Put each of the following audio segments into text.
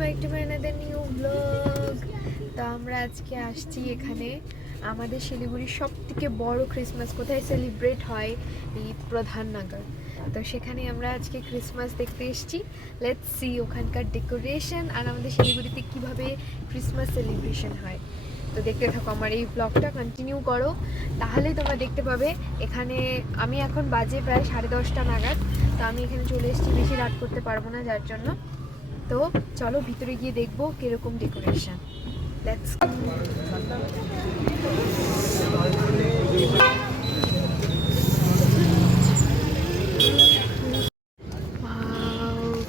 Back to my another new blog তো আমরা আজকে আসছি এখানে। আমাদের শিলিগুড়ির সব থেকে বড় ক্রিসমাস কোথায় সেলিব্রেট হয়? এই প্রধাননগর তো সেখানে আমরা আজকে ক্রিসমাস দেখতে এসেছি। লেটস সি ওখানকার ডেকোরেশন আর আমাদের শিলিগুড়িতে কীভাবে ক্রিসমাস সেলিব্রেশন হয়। তো দেখতে থাকো আমার এই ব্লগটা কন্টিনিউ করো। তাহলেই তোমরা দেখতে পাবে, এখানে আমি এখন বাজে প্রায় সাড়ে দশটা নাগাদ। তো আমি এখানে চলে এসেছি, বেশি রাত করতে পারব না, যার জন্য। তো চলো ভিতরে গিয়ে দেখব কীরকম ডেকোরেশন লেটস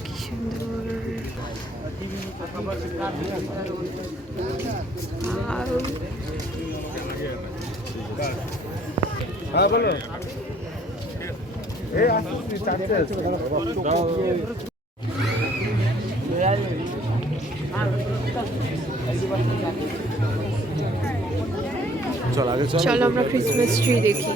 কি সুন্দর। Wow. হ্যাঁ বলো। এই চারটে আছে। চল আমরা ক্রিসমাস ট্রি দেখি।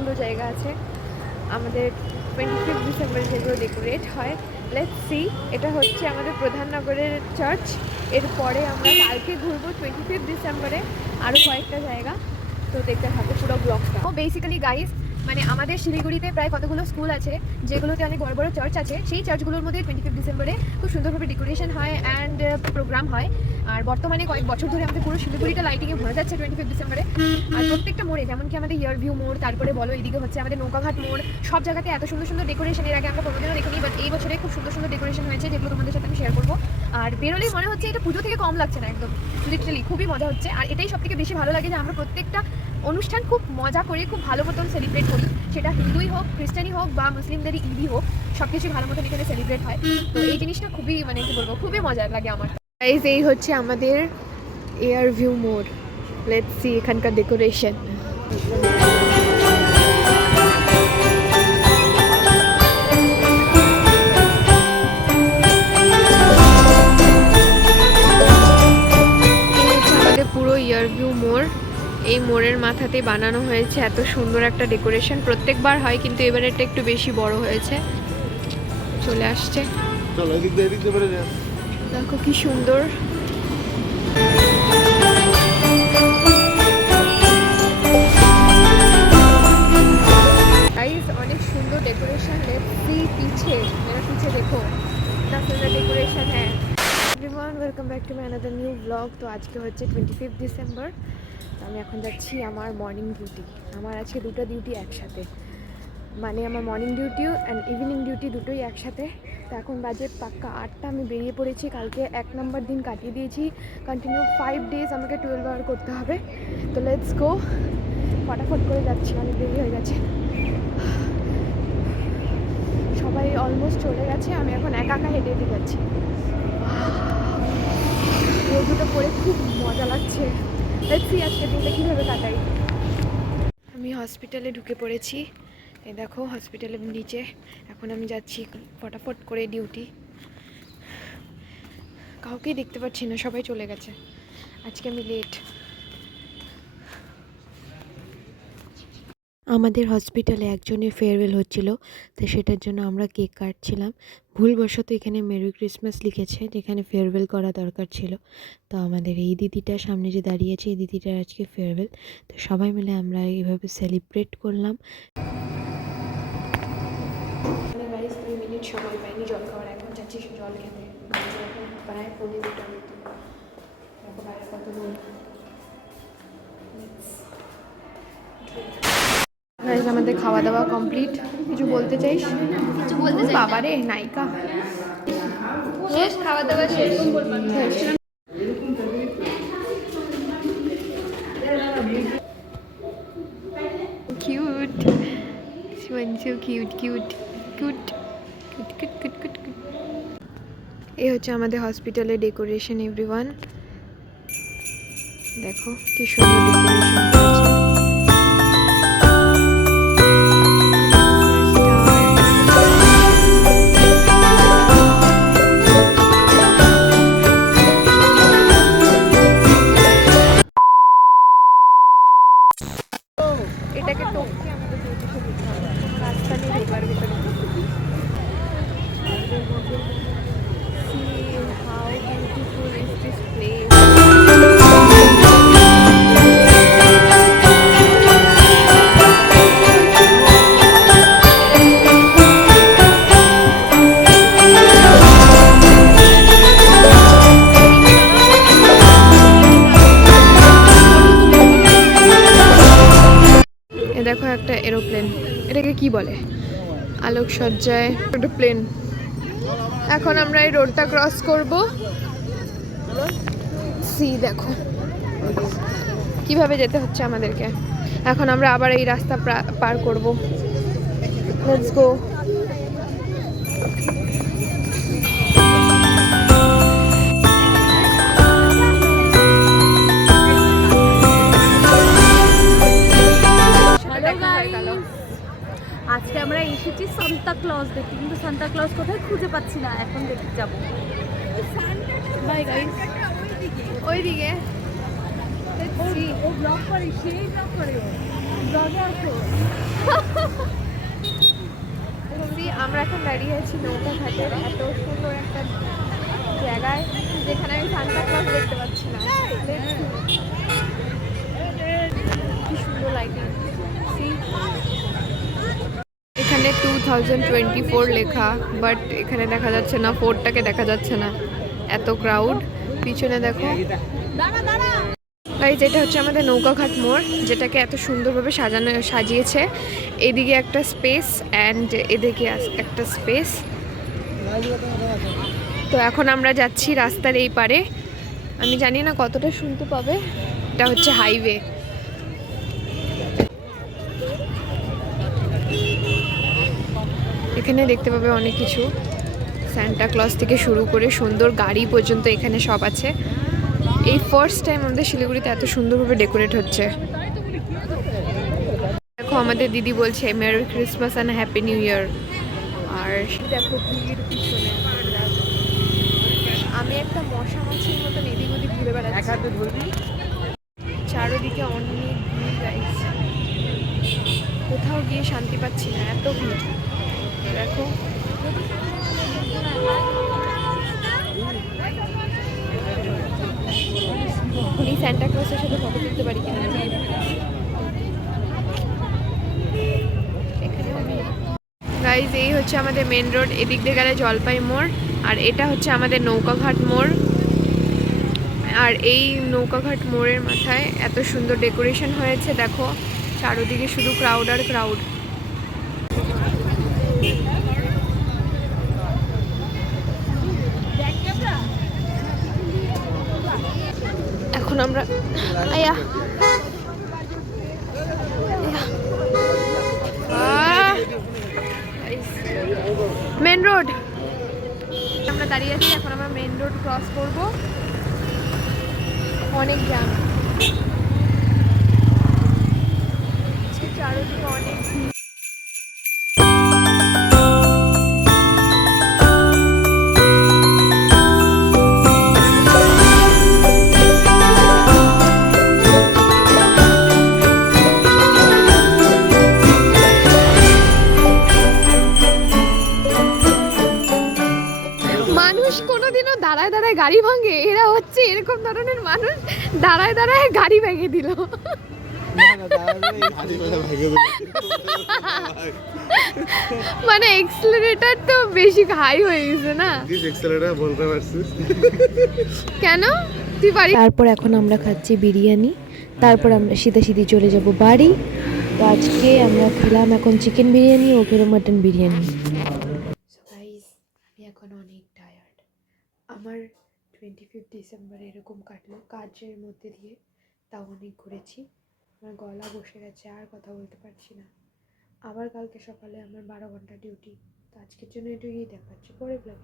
অনেকগুলো জায়গা আছে। আমাদের টোয়েন্টি ফিফথ ডিসেম্বরে যেগুলো ডেকোরেট হয় লেটস সি এটা হচ্ছে আমাদের প্রধাননগরের চার্চ এরপরে আমরা কালকে ঘুরবো টোয়েন্টি ফিফথ ডিসেম্বরে আরও কয়েকটা জায়গা। তো দেখতে থাকো পুরো ব্লগটা ও বেসিক্যালি গাইস মানে আমাদের শিলিগুড়িতে প্রায় কতগুলো স্কুল আছে, যেগুলোতে অনেক বড় বড় চার্চ আছে, সেই চার্চগুলোর মধ্যে টোয়েন্টি ফিফথ ডিসেম্বরে খুব সুন্দরভাবে ডেকোরেশন হয় অ্যান্ড প্রোগ্রাম হয়। আর বর্তমানে কয়েক বছর ধরে আমাদের পুরো শিলিগুড়িটা লাইটিংয়ে ভরে যাচ্ছে টোয়েন্টি ফিফ ডিসেম্বরে আর প্রত্যেকটা মোড়ে যেমন কি আমাদের ইয়ার ভিউ মোড়, তারপরে বলো এইদিকে হচ্ছে আমাদের নৌকাঘাট মোড়, সব জায়গাতে এত সুন্দর সুন্দর ডেকোরেশন এর আগে আমরা কোনোদিনও দেখিনি বাট এই বছরে খুব সুন্দর সুন্দর ডেকোরেশন হয়েছে, যেগুলো তোমাদের সাথে আমি শেয়ার করব। আর বেরোলেই মনে হচ্ছে এটা পুজো থেকে কম লাগছে না একদম লিটারালি খুবই মজা হচ্ছে। আর এটাই সব থেকে বেশি ভালো লাগে যে আমরা প্রত্যেকটা অনুষ্ঠান খুব মজা করে, খুব ভালো মতন সেলিব্রেট করি। সেটা হিন্দুই হোক, খ্রিস্টানই হোক বা মুসলিমদেরই ঈদই হোক সব কিছুই ভালো মতন এখানে সেলিব্রেট হয়। তো এই জিনিসটা খুবই মানে কি বলব, খুবই মজার লাগে আমার। গাইজ এই হচ্ছে আমাদের এয়ার ভিউ মোড লেটস সি এখানকার ডেকোরেশন এই মোড়ের মাথাতে বানানো হয়েছে এত সুন্দর একটা ডেকোরেশন। প্রত্যেকবার হয় কিন্তু এবার এটা একটু বেশি বড় হয়েছে। চলে আসছে। দেখো কি সুন্দর। অনেক সুন্দর ডেকোরেশন। পিছে। মেরা পিছে দেখো। ডেকোরেশন হ্যাঁ। Everyone welcome back to my another new blog তো আজকে হচ্ছে টোয়েন্টি ফিফথ ডিসেম্বর আমি এখন যাচ্ছি আমার মর্নিং ডিউটি আমার আজকে দুটো ডিউটি একসাথে। মানে আমার মর্নিং ডিউটিও অ্যান্ড ইভিনিং ডিউটি দুটোই একসাথে। তো এখন বাজে পাক্কা আটটা, আমি বেরিয়ে পড়েছি। কালকে এক নম্বর দিন কাটিয়ে দিয়েছি। কন্টিনিউ ফাইভ ডেজ আমাকে টুয়েলভ আওয়ার করতে হবে। তো লেটস গো ফটাফট করে যাচ্ছি, অনেক দেরি হয়ে গেছে। সবাই অলমোস্ট চলে গেছে, আমি এখন একা একা হেঁটে হেঁটে যাচ্ছি। রোদুটা পরে খুব মজা লাগছে। আজকে কীভাবে কাটাই। আমি হসপিটালে ঢুকে পড়েছি। এই দেখো হসপিটালের নিচে। এখন আমি যাচ্ছি ফটাফট করে ডিউটি কাউকেই দেখতে পাচ্ছি না, সবাই চলে গেছে। আজকে আমি লেট আমাদের হসপিটালে একজনের ফেয়ারওয়েল হচ্ছিল, তো সেটার জন্য আমরা কেক কাটছিলাম। ভুলবশত এখানে মেরি ক্রিসমাস লিখেছে, যেখানে ফেয়ারওয়েল করা দরকার ছিল। তো আমাদের এই দিদিটার সামনে যে দাঁড়িয়েছে এই দিদিটার আজকে ফেয়ারওয়েল তো সবাই মিলে আমরা এইভাবে সেলিব্রেট করলাম। মানে মিনিট সময় পাইনি, জল খাওয়ার এখন যাচ্ছি, জল খেতে। প্রায় পনেরো বাইরে কত আমাদের খাওয়া দাওয়া কমপ্লিট কিছু বলতে চাইস? কিছু বলতে চাই বাবা রে নায়িকা। শেষ খাওয়া দাওয়া শেষ cute cute cute cute cute cute cute cute cute এই হচ্ছে আমাদের হসপিটালের ডেকোরেশন এভরিওয়ান দেখো কি সুন্দর ডেকোরেশন একটা এরোপ্লেন। এটাকে কি বলে? আলোকসজ্জায় একটা প্লেন। এখন আমরা এই রোডটা ক্রস করব। সি, দেখো। কীভাবে যেতে হচ্ছে আমাদেরকে? এখন আমরা আবার এই রাস্তা প্রা- করব। লেটস গো এসেছি সান্তা ক্লজ দেখতে কিন্তু সান্তা ক্লজ কোথায় খুঁজে পাচ্ছি না এখন দেখতে যাব। বাই গাইস ওইদিকে। Let's ও ব্লগ করে সেই ব্লগ করে ব্লগে আসো। আমরা এখন দাঁড়িয়ে আছি নৌকা ঘাটের এত সুন্দর একটা জায়গায় যেখানে আমি সান্তা ক্লজ দেখতে পাচ্ছি না Let's see. কি সুন্দর লাইটিং এখানে টু থাউজেন্ড টোয়েন্টি ফোর লেখা বাট এখানে দেখা যাচ্ছে না ফোরটাকে দেখা যাচ্ছে না। এত ক্রাউড পিছনে দেখো। গাইজ এটা হচ্ছে আমাদের নৌকাঘাট মোড়, যেটাকে এত সুন্দরভাবে সাজানো, সাজিয়েছে। এদিকে একটা স্পেস অ্যান্ড এদিকে একটা স্পেস তো এখন আমরা যাচ্ছি রাস্তার এই পারে। আমি জানি না কতটা শুনতে পাবে। এটা হচ্ছে হাইওয়ে এখানে দেখতে পাবে অনেক কিছু। স্যান্টা ক্লজ থেকে শুরু করে সুন্দর গাড়ি পর্যন্ত এখানে সব আছে। এই ফার্স্ট টাইম আমাদের শিলিগুড়িতে এত সুন্দরভাবে ডেকোরেট হচ্ছে। দেখো আমাদের দিদি বলছে merry Christmas and happy new year আর দেখো ভিড় পিছনে। আমি একটা মশা মাছির মতন এদিক ওদিক ঘুরে বেড়াচ্ছি। চারোদিকে অনেক ভিড় কোথাও গিয়ে শান্তি পাচ্ছি না এত ভিড়। দেখো। এই স্যান্টা ক্লসের সাথে ফটো তুলতে পারি কিনা গাইজ এই হচ্ছে আমাদের মেন রোড এদিক দিয়ে গেলে জলপাই মোড়, আর এটা হচ্ছে আমাদের নৌকাঘাট মোড়। আর এই নৌকাঘাট মোড়ের মাথায় এত সুন্দর ডেকোরেশন হয়েছে, দেখো। চারোদিকে শুধু ক্রাউড আর ক্রাউড এখন আমরা আয়া মেন রোড আমরা দাঁড়িয়ে আছি এখন আমরা মেন রোড ক্রস করব অনেক জ্যাম চারোদিকে অনেক ভিড়। গাড়ি ভাঙে এরা হচ্ছে এরকম ধরনের মানুষ দাঁড়ায় দাঁড়ায় গাড়ি ভেঙে দিল। মানে এক্সেলারেটর তো বেশি হাই হয়ে গেছে না? বলতে পারছিস? কেন? তুই পারি তারপর এখন আমরা খাচ্ছি বিরিয়ানি তারপর আমরা সিধা সিধি চলে যাব বাড়ি। তো আজকে আমরা খেলাম এখন চিকেন বিরিয়ানি ও খেলো মাটন বিরিয়ানি আমি এখন অনেক টায়ার্ড আমার টোয়েন্টি ফিফথ ডিসেম্বর এরকম কাটলো। কাজের মধ্যে দিয়ে তাও অনেক ঘুরেছি। আমার গলা বসে গেছে, আর কথা বলতে পারছি না। আবার কালকে সকালে আমার বারো ঘণ্টা ডিউটি তো আজকের জন্য এটুকুই দেখাচ্ছি। পরে ব্লগ